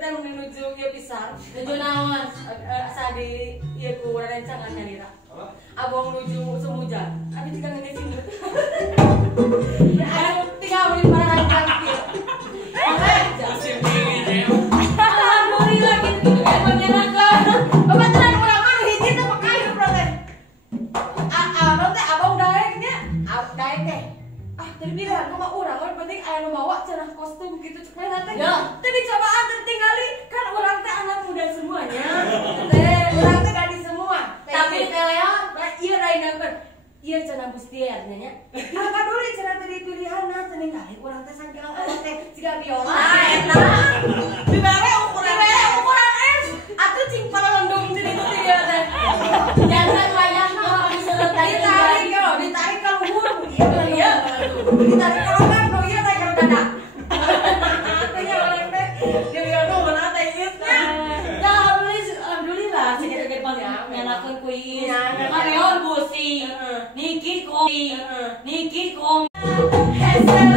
teh menuju ieu pisar. Menuju naon? Asa di ieu ku rencangan nyarira. Abang menuju Sumujan. Abi juga ngene sini. Ayo tinggal beli barang kieu. Alhamdulillah gitu emang enak lah. Bapak tenang urang mah hiji teh pakai proses. Abang daek nya. Daek teh. Terbilang kok mah urang we penting aya nu mawa cenah kostum gitu cepet teh. Teh dicobaan tertinggali kan urang teh anak muda semuanya. Teh urang teh gadis semua. Tapi teh Leon ieu lain nangkeun. Ieu cenah bustier nya. Apa dulu cenah teh dipilihanna cenah kali urang teh saking awet teh siga biola. Eta. Dibere ukuran es. Atuh cing paralondong di ditu ieu teh. Jangan layakna ditarik ka luhur. Iya. Ditarik ka longgar no ieu teh ka dadak. Tanya orang teh dia nu mana teh ieu teh. Ya alhamdulillah segitu pas nyanakeun kuis. Mareon busi. Niki kong. Dan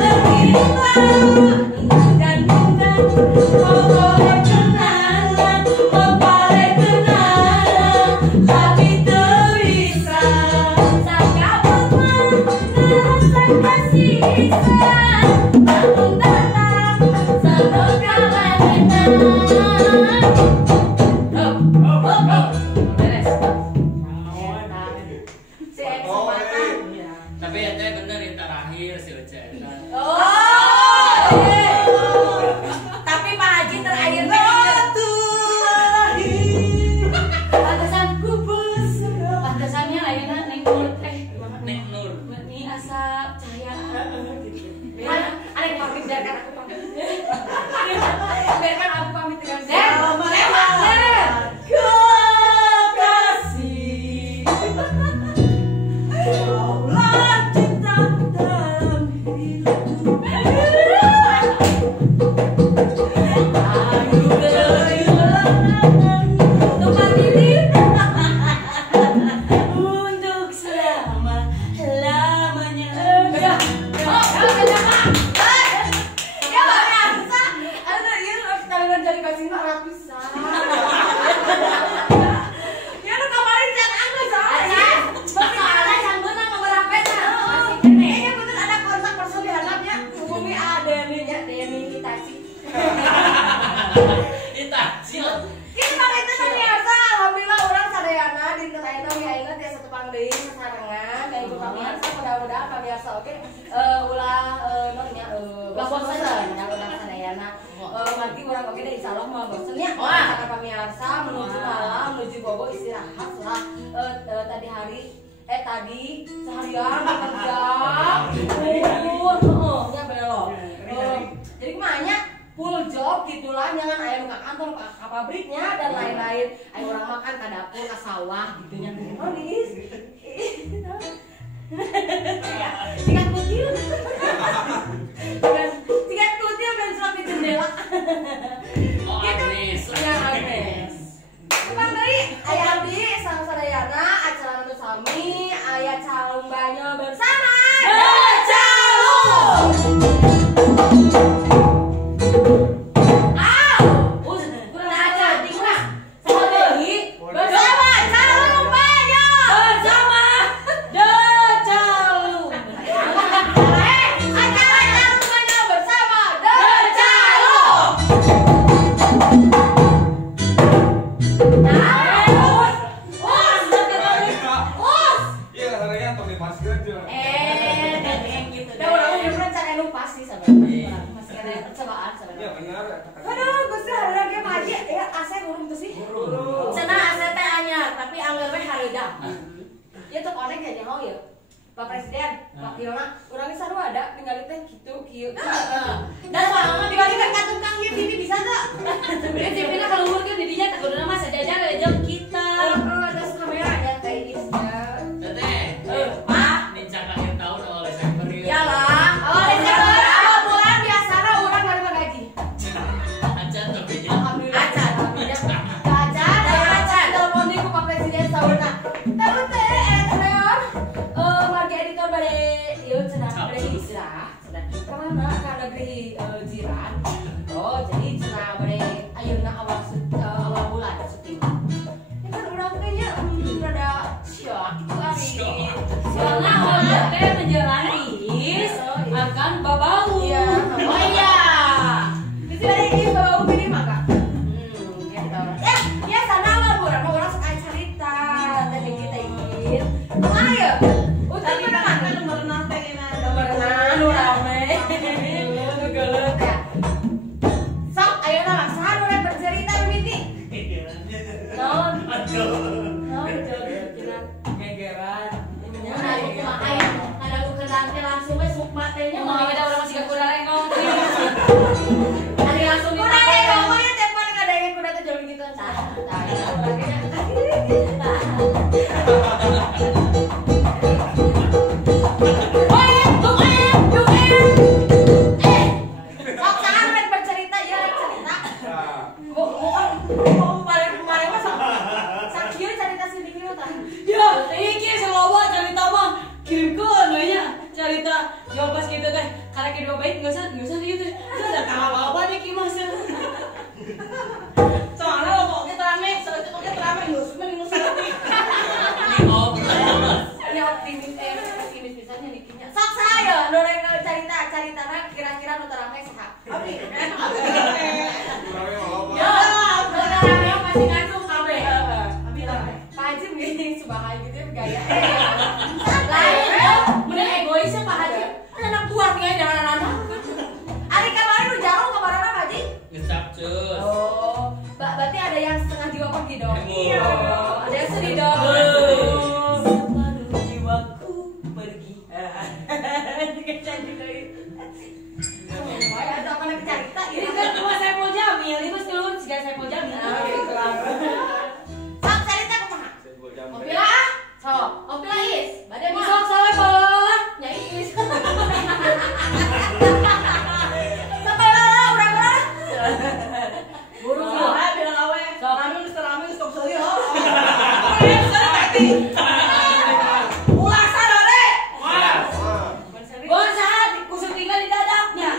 tapi ya teh bener yang terakhir si Uce. Tapi Pak Haji terakhir pantesan kubus. Pantesannya ayeuna Neng Nur Neng Nur. Ini asa cahaya gitu. Aneh pamit biarkan aku pamit. Biarkan aku pamit dengan tadi seharian bekerja. Ya bener loh. Jadi kemana full job gitulah, jangan aya ke kantor ke pabriknya dan lain-lain. Ayo orang makan ke dapur ke sawah gitunya. Nulis. Sikat kutil. Sikat kutil dan surat di jendela. Oh Agnes. Ya Agnes. Kembali dari Ayah Abdi sang sadayana acara nu sami aya calung banyo bersama Calung. Ya tuh konek ya nyaho ya. Pak Presiden, Pak Pilona, urangnya sarua ada tinggal teh kitu kieu. Dan soalnya dibalikan ka tukang ieu TV bisa teu? TV-na kaluhur ge di dinya teh kuduna mah sajajar jeung kita. Terus kamera ada teh isnya. Teteh. Pak, Nincak akhir tahun awal Desember ieu. Iyalah, awal Desember awal bulan biasana urang nerima gaji. Acan tapi nya. Alhamdulillah. Acan tapi nya. Acan telepon di ku Pak Presiden saurna. Tahu teh Leon bagi editor bade ieu cenah bade hijrah cenah. Kemana ka negeri jiran. Oh, jadi cenah bade ayo Mau kemarin mah sakieu carita si Diki tah. Ya, iki seloba cerita mah kirimkeun we nya. Cerita yo pas kitu teh karek kieu baik geus ieu teh. Ada apa deh ki Mas. Soalnya lo kok rame, soalnya kok rame geus mending salati. Ini optimis pisannya Dikinya. Sok saya doreng carita-caritana kira-kira nu terame saha. Abdi. Ya, rame masih ngacung kabeh. Abdi rame. Pak Haji gini subaha gitu gaya. Lain, bener egoisnya Pak Haji. Anak buah tinggal jalan-jalan. Ari kemarin lu jauh ke mana Pak Haji? ngesap cus. Oh, berarti ada yang setengah jiwa pergi dong. Iya. Ada yang sedih dong. Separuh jiwaku pergi. Ada apa lagi cerita Ini kan cuma Saiful Jamil, ini mesti lurus jika Saiful Jamil. Sok cerita kumaha? Opila ah. Sok, Opila is. Badan Sok sawe bola. Nyai is. Sampai lah, urang-urang. Buru Ah, bilang awe. Sok Rame geus rame geus sok seuli oh. Ulasan ore. Bon saat kusut tinggal di dadaknya.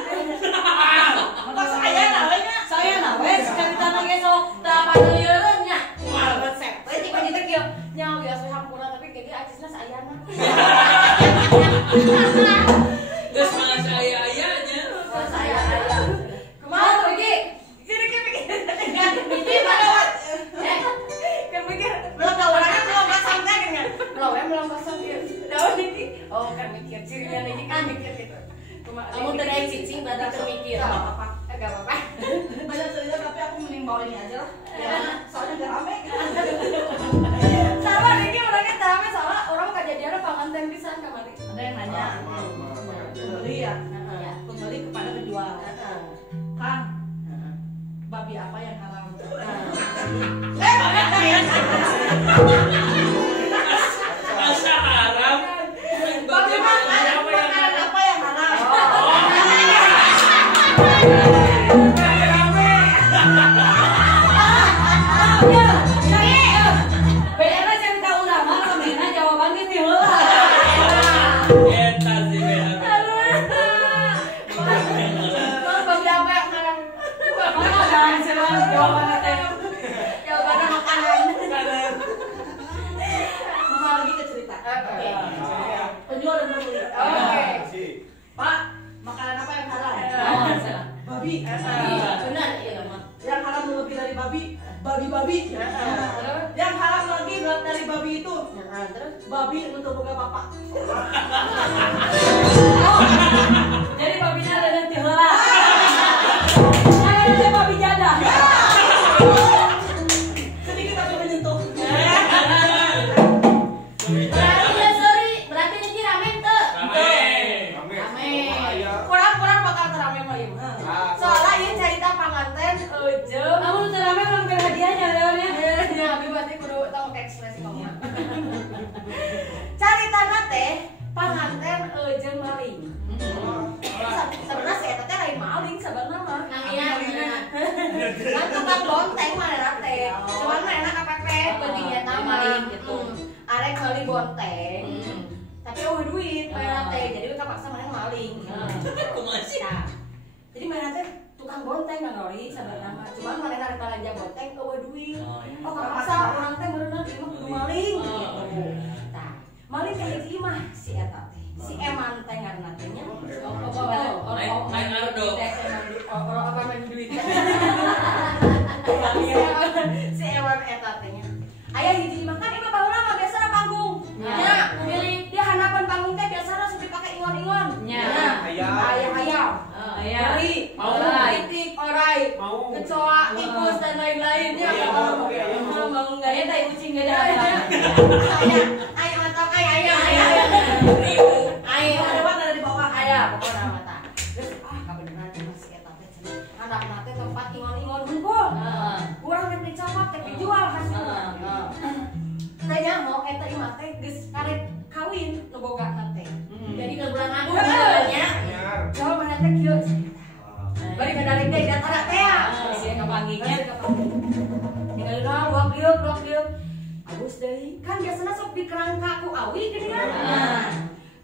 Kos aya nawe nya. Saya nah wes cerita lagi sok. Tah paneuleureun nya. Wah, resep. Teh cik panji teh kieu. Nya biasa hampura tapi kayaknya acisna saayana. Terus malah saya ayahnya. Saya aya. Kumaha tuh iki? Kira-kira pikir. Ini lewat. Kan mikir belum tahu orangnya belum pasang kan kan. Belum pasang dia. Daun iki. Oh, kan mikir cirinya iki kan mikir gitu. Kamu tadi cicing berarti termikir. Enggak apa-apa. Enggak apa-apa. Banyak cerita tapi aku mending bawa ini aja lah. Ya, soalnya gak rame. Sama Diki orangnya rame soalnya orang kejadiannya panganten pisan kamari. Ada yang nanya. Pembeli ya. Pembeli kepada penjual. Kang, babi apa yang haram? Masa haram? Babi makan Makanan apa yang haram? Beda cerita ulama, ramena jawaban gitu heula. Eta sih beda. Babi apa yang haram? Makanan selang jawaban teh. Jawabannya makanan. Masa lagi ke cerita. Oke. Penjual dan pembeli. Oke. Pak, makanan apa yang haram? Oh, salah. Babi. Benar iya mah. Yang haram lebih dari babi, babi. Yang haram lebih dari babi itu, Terus babi untuk buka bapak. Jadi babinya ada nanti heula. Ada babi jadah. Sedikit tapi menyentuh. berarti ini rame teu? Rame. Kurang bakal terame mah ieu. Soalnya ieu cerita panganten jeung Kamu udah rame belum ke hadiahnya leonnya? ya abi berarti kudu tong ekspresi kamu. Caritana teh panganten jeung maling. Sebenarnya saya teh lain maling sebenarnya mah. Kan tukang bonteng mana teh. Cuman mah enak kepepet pentingnya teh maling gitu. Arek meuli bonteng. Tapi eueuh duit mana teh. Jadi kapaksa mana maling. Kumaha sih? Nah, jadi mana teh tukang bonteng kan Lori sebenarnya mah. Cuman mana arek belanja bonteng eueuh duit. Oh kapaksa urang teh berenang ieu mah kudu maling gitu. Tah, maling ka hiji mah si eta teh. Si Eman teh ngaranna teh nya. Main Ardo. Apa main duit. Si Eman eta teh nya. Aya hiji mah kan ieu baheula mah biasana panggung. Nya, milih dia hanapan panggung teh biasana sudah pakai ingon-ingon. Nya. Ayam. Ayam. Beli, itik, orai, kecoa, tikus dan lain-lainnya. Bangun enggak ya tai kucing enggak ada. Ayam mantap, ayam. Ada apa ada di bawah? Ayam pokoknya mata. Terus kabeneran masih eta teh cenah. Anak teh tempat ingon-ingon hungkul. Urang rek dicapak teh dijual hasilna. Tanya mau eta imah teh geus karek kawin nebogana teh. Jadi ke bulan madu nya. Jauh mana teh kieu. Bari kadalik teh datara teh. Sia kapanggihnya pakai. Tinggal luak dieu. Abus deui. Kan biasana sok dikerangka ku awi geuning kan.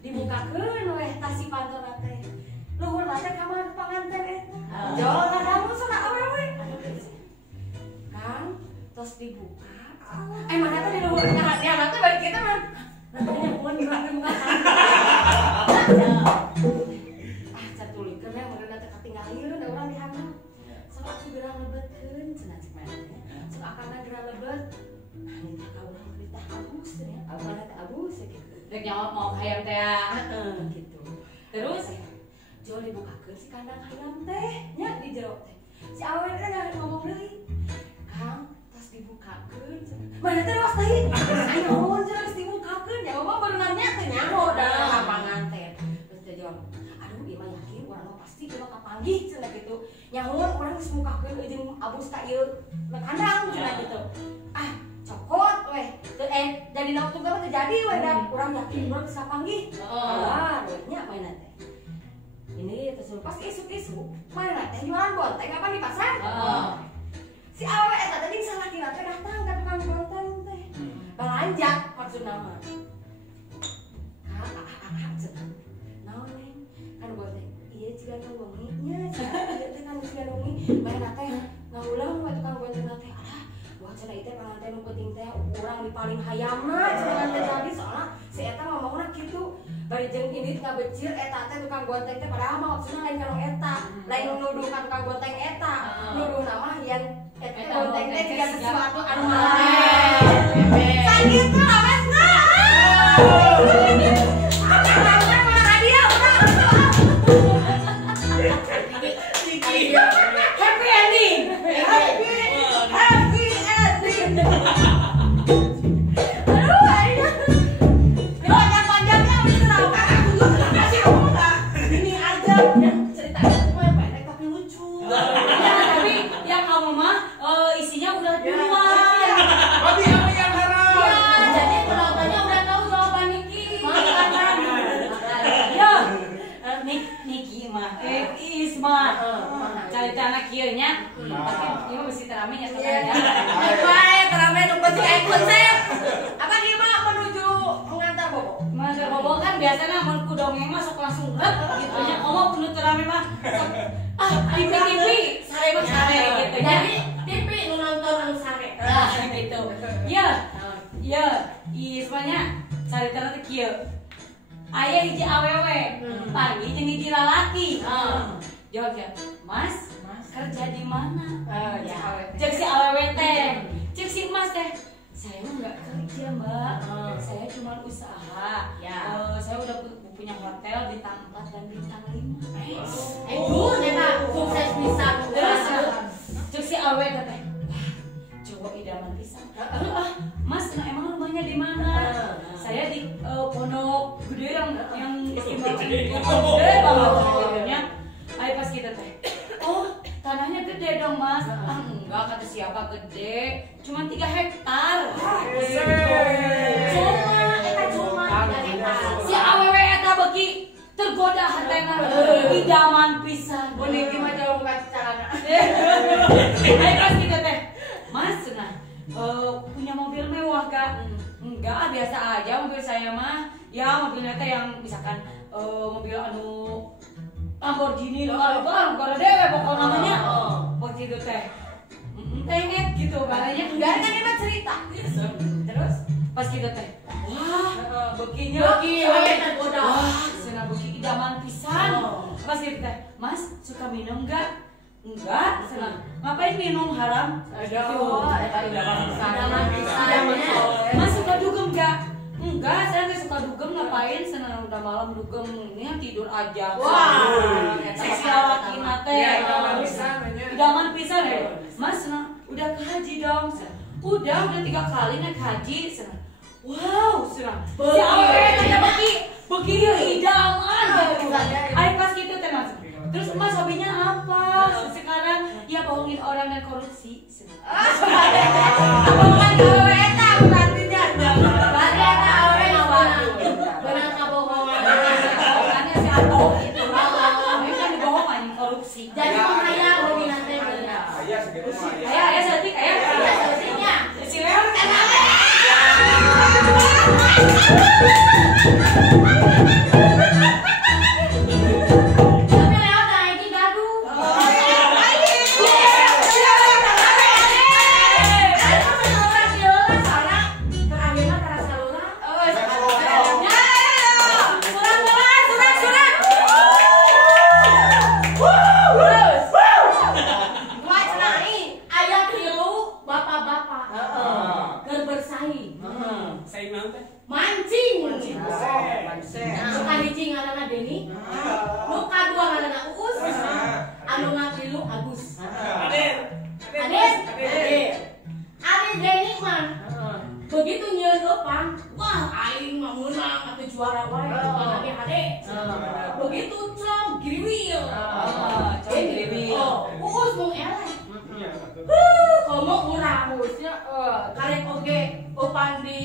Dibukakeun we tasi pantora teh. Luhur teh kamar panganten eta. Jol ngadamu sana awewe. Kan tos dibuka. Mana teh di luhurnya dia teh balik kita mah. Namanya mun gimana muka. Catulikeun we meureun teh katinggalieun da urang di handap. Sok aku gerang lebetkeun cenah cek mana teh. Sok akana gerang lebet. Ini teh ka urang cerita abus teh ya. Abana teh abus gitu. Dek nyawa mau hayam teh Gitu. terus Jol dibukakeun si kandang hayam teh nya di jero teh. Si awewe teh ngomong deui. Kang, tos dibukakeun. Mana teh was deui. Aya naon cenah geus dibukakeun. Ya mah beunarnya teh nyaho da lapangan teh. Terus teh Jol, aduh ieu mah yakin urang mah pasti kudu kapanggih cenah gitu. Nyaho urang geus mukakeun jeung abus ka ieu kandang cenah gitu. Ah, cokot weh. Teu jadi naon tunggal teh jadi weh da urang yakin urang geus kapanggih. Ah, nya mainna teh. Ini terus pas isuk-isuk mana teh jualan bonteng apa di pasar? Si awe eta tadi salah kira teh datang ka tukang bonteng teh. Balanjak maksud nama. Cenah. Naon neng? Kan bonteng. Ieu jiga nu wengi nya, ieu teh kan jiga nu wengi. Mana teh ngaulang we tukang bonteng teh. Alah, wah cenah ieu teh panganten nu penting teh urang di paling hayamna cenah teh jadi soalna si eta ngomongna kitu. Bari jeung ini ngabecir eta teh tukang bonteng teh padahal mah maksudna lain kanu eta, lain nuduh ka tukang bonteng eta. Nuduhna mah yen eta bonteng teh jiga sesuatu anu aneh. Sakitu awesna. Apa mana dia udah. Happy ending. Happy ending. Caritana kieu nya. Tapi ieu bisi terame nya Iya. Bae terame nu penting konsep. Apa dia mah menuju mengantar bobo? Mengantar bobo kan biasanya mun ku dongeng mah sok langsung rep gitu nya. Oma penuh terame mah. TV sare mah sare gitu nya. Jadi TV nu nonton anu sare. Nah, gitu. Iya. Iya, ismanya caritana teh kieu. Aya hiji awewe, pagi jeung hiji lalaki. Jawab ya, Mas, kerja di mana? Cek si awewe teh, cek si Mas teh. Saya mah nggak kerja Mbak, saya cuma usaha. Saya udah punya hotel bintang 4 dan bintang 5. Aduh, eta sukses pisan. Terus cek si awewe teh, cowok idaman pisan. Mas, nah emang rumahnya di mana? Saya di pondok gede yang istimewa, gede banget. Ayo pas kita teh, oh tanahnya gede dong Mas. Enggak, kata siapa gede, cuma 3 hektar. Cuma si awewe eta beki tergoda hatena idaman pisan. Boneki mah jauh bukan carana. Ayo pas kita teh, Mas nah punya mobil mewah Kak? Enggak, biasa aja mobil saya mah. Ya mobilnya teh yang misalkan mobil anu Lamborghini baru dewe pokok namanya. Waktu itu teh tenget gitu katanya. Enggak kan dia mah cerita. Terus pas kita teh, wah bekinya wah senang beki idaman pisan. Pas kita teh, Mas suka minum enggak? Enggak, senang. Ngapain minum haram? Idaman pisan. Mas suka dugem enggak? Enggak, saya nggak suka dugem, ngapain senang udah malam dugem, ini tidur aja. Wah, seksi laki nate. Idaman pisan ya. Mas senang, udah ke haji dong. Udah 3 kali naik haji. Senang. Wow, senang. Si awewe tanya beki idaman. Ayo pas gitu teh Mas. Terus Mas hobinya apa? Sekarang ya bohongin orang dan korupsi. Bohongan awewe eta berarti nya. Berarti eta awewe ngawana. Benar kabohongan. Bohongannya si Ato itu. Ini kan dibohong anjing korupsi. Jadi menghayal bagi nanti. Ayah segitu mah Ayah Begitu nyeupang, wah aing mah menang atau juara wae adik-adik. Begitu cong giriwil. Uus mau eleh. Komo urang usnya karek oge upan di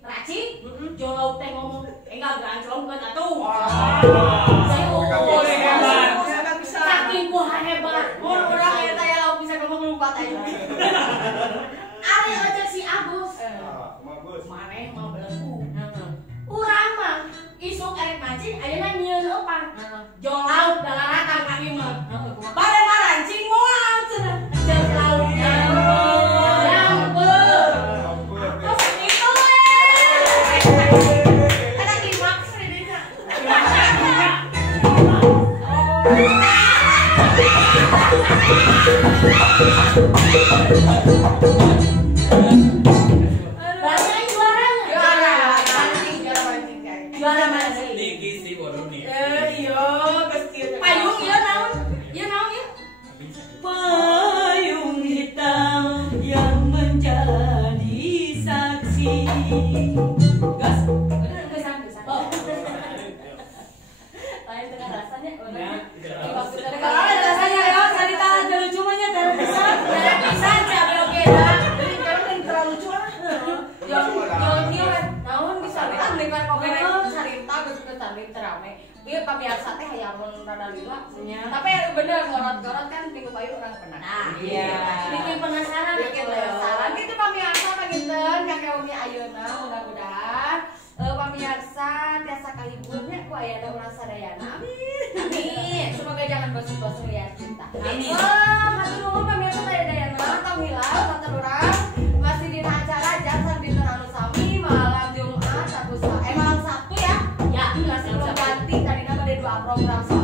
raci, jolau teh ngomong enggak ganclongkeun atuh. Saking kuha hebat, urang eta ya lauk bisa ngomong lumpat aja. Ari ojek si Agus. Maneh mau beleku. Urang mah isuk erek mancing ayeuna nyieun eupan. Jolau dalaratang ka ieu mah. Bare marancing moal cenah. Jeung lautnya. Terus itu ada klimaks di desa. Juara mana sih? Niki si bodoh nih. Iya, kestir. Payung ya naon? Ya naon ya? Payung hitam yang menjadi saksi. Gas. Gesan. Oh. Lain tengah rasanya. Maksudnya rasanya ya, cerita aja lucu mah nya teh pisan. Teh pisan cabe oge dah. Jadi kalau yang terlalu lucu lah. Yang kieu naon bisa lihat lingkungan komen cerita geus tanding terame. Ieu pamirsa teh hayang rada lila. Tapi bener gorot-gorot kan minggu payu orang pernah. Nah, iya. Bikin penasaran gitu pamirsa panginten kakek oge ayeuna mudah-mudahan pamirsa tiasa kaliburnya ku aya urang sadayana. Amin. Semoga jangan bosan-bosan lihat cinta. Amin. Hatur nuhun pamirsa sadayana tong hilau tong urang masih dina acara Jansan Dinten Anu Sami malam Jumat malam Sabtu ya. Ya, masih belum ganti tadi nama ada 2 program.